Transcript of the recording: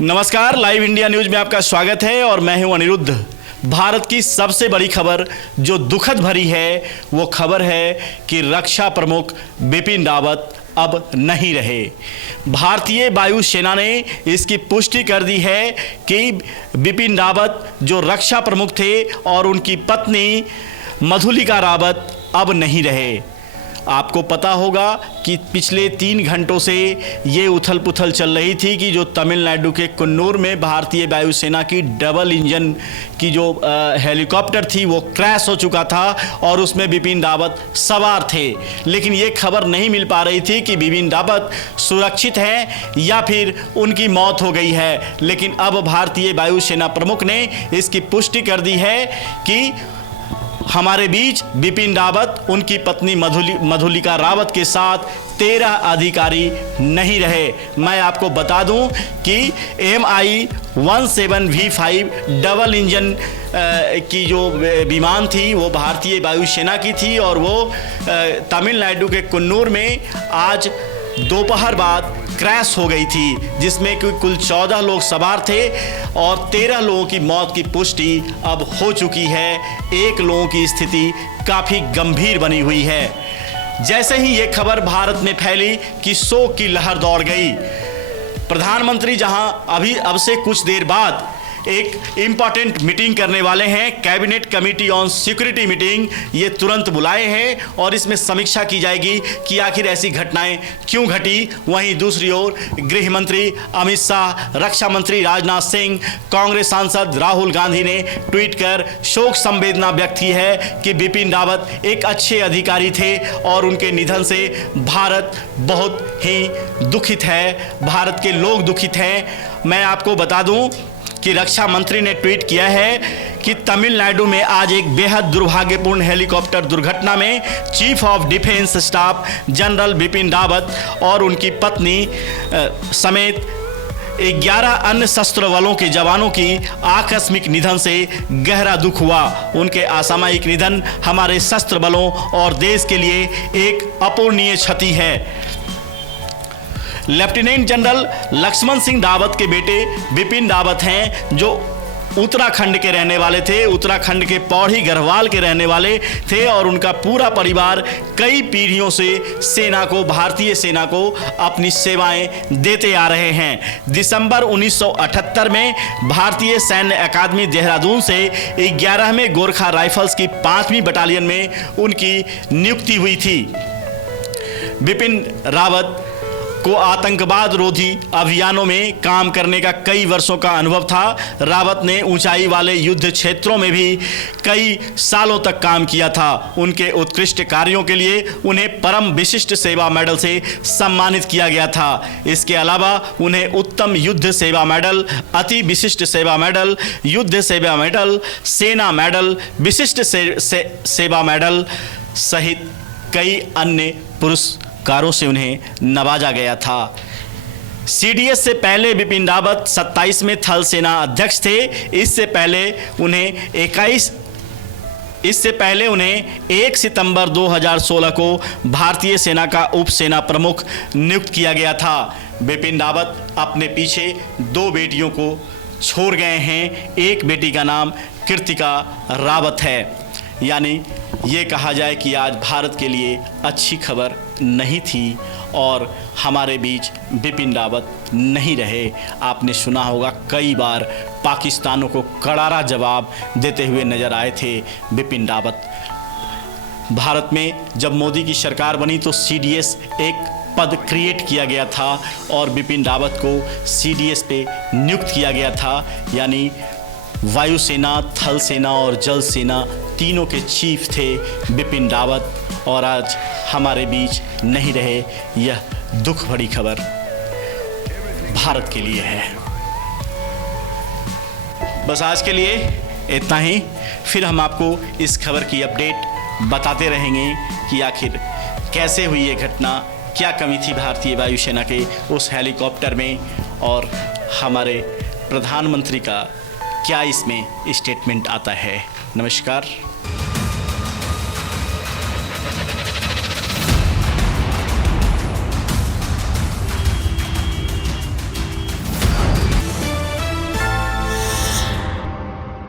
नमस्कार, live India news में आपका स्वागत है और मैं हूं अनिरुद्ध। भारत की सबसे बड़ी खबर जो दुखद भरी है वो खबर है कि रक्षा प्रमुख बिपिन रावत अब नहीं रहे। भारतीय वायुसेना ने इसकी पुष्टि कर दी है कि बिपिन रावत जो रक्षा प्रमुख थे और उनकी पत्नी मधुलिका रावत अब नहीं रहे। आपको पता होगा कि पिछले 3 घंटों से ये उथल पुथल चल रही थी कि जो तमिलनाडु के कुन्नूर में भारतीय वायुसेना की डबल इंजन की जो हेलीकॉप्टर थी वो क्रैश हो चुका था और उसमें बिपिन रावत सवार थे, लेकिन ये खबर नहीं मिल पा रही थी कि बिपिन रावत सुरक्षित हैं या फिर उनकी मौत हो गई है। लेकिन अब भारतीय वायुसेना प्रमुख ने इसकी पुष्टि कर दी है कि हमारे बीच बिपिन रावत, उनकी पत्नी मधुलिका रावत के साथ 13 अधिकारी नहीं रहे। मैं आपको बता दूं कि Mi-17V5 डबल इंजन की जो विमान थी वो भारतीय वायुसेना की थी और वो तमिलनाडु के कुन्नूर में आज दोपहर बाद क्रैश हो गई थी, जिसमें कुल 14 लोग सवार थे और 13 लोगों की मौत की पुष्टि अब हो चुकी है। 1 लोगों की स्थिति काफ़ी गंभीर बनी हुई है। जैसे ही ये खबर भारत में फैली कि शोक की लहर दौड़ गई। प्रधानमंत्री जहां अब से कुछ देर बाद एक इम्पॉर्टेंट मीटिंग करने वाले हैं, cabinet committee on security meeting, ये तुरंत बुलाए हैं और इसमें समीक्षा की जाएगी कि आखिर ऐसी घटनाएं क्यों घटी। वहीं दूसरी ओर गृह मंत्री अमित शाह, रक्षा मंत्री राजनाथ सिंह, कांग्रेस सांसद राहुल गांधी ने ट्वीट कर शोक संवेदना व्यक्त की है कि बिपिन रावत एक अच्छे अधिकारी थे और उनके निधन से भारत बहुत ही दुखित है, भारत के लोग दुखित हैं। मैं आपको बता दूं कि रक्षा मंत्री ने ट्वीट किया है कि तमिलनाडु में आज एक बेहद दुर्भाग्यपूर्ण हेलीकॉप्टर दुर्घटना में chief of defence staff general Bipin Rawat और उनकी पत्नी समेत 11 अन्य सशस्त्र बलों के जवानों की आकस्मिक निधन से गहरा दुख हुआ। उनके असामयिक निधन हमारे सशस्त्र बलों और देश के लिए एक अपूरणीय क्षति है। लेफ्टिनेंट जनरल लक्ष्मण सिंह रावत के बेटे बिपिन रावत हैं जो उत्तराखंड के रहने वाले थे, उत्तराखंड के पौड़ी गढ़वाल के रहने वाले थे और उनका पूरा परिवार कई पीढ़ियों से सेना को, भारतीय सेना को अपनी सेवाएं देते आ रहे हैं। दिसंबर 1978 में भारतीय सैन्य अकादमी देहरादून से 11वें गोरखा राइफल्स की 5वीं बटालियन में उनकी नियुक्ति हुई थी। बिपिन रावत को आतंकवाद रोधी अभियानों में काम करने का कई वर्षों का अनुभव था। रावत ने ऊंचाई वाले युद्ध क्षेत्रों में भी कई सालों तक काम किया था। उनके उत्कृष्ट कार्यों के लिए उन्हें परम विशिष्ट सेवा मेडल से सम्मानित किया गया था। इसके अलावा उन्हें उत्तम युद्ध सेवा मेडल, अति विशिष्ट सेवा मेडल, युद्ध सेवा मेडल, सेना मेडल, विशिष्ट सेवा मेडल सहित कई अन्य पुरस्कारों से उन्हें नवाजा गया था। सीडीएस से पहले बिपिन रावत 27वें थल सेना अध्यक्ष थे। इससे पहले उन्हें 1 सितंबर 2016 को भारतीय सेना का उप सेना प्रमुख नियुक्त किया गया था। बिपिन रावत अपने पीछे 2 बेटियों को छोड़ गए हैं। एक बेटी का नाम कृतिका रावत है। यानी ये कहा जाए कि आज भारत के लिए अच्छी खबर नहीं थी और हमारे बीच बिपिन रावत नहीं रहे। आपने सुना होगा कई बार पाकिस्तानों को करारा जवाब देते हुए नजर आए थे बिपिन रावत। भारत में जब मोदी की सरकार बनी तो सीडीएस एक पद क्रिएट किया गया था और बिपिन रावत को सीडीएस पे नियुक्त किया गया था। यानी वायुसेना, थल सेना और जल सेना तीनों के चीफ थे बिपिन रावत और आज हमारे बीच नहीं रहे। यह दुख भरी खबर भारत के लिए है। बस आज के लिए इतना ही। फिर हम आपको इस खबर की अपडेट बताते रहेंगे कि आखिर कैसे हुई ये घटना, क्या कमी थी भारतीय वायुसेना के उस हेलीकॉप्टर में और हमारे प्रधानमंत्री का क्या इसमें स्टेटमेंट आता है। नमस्कार।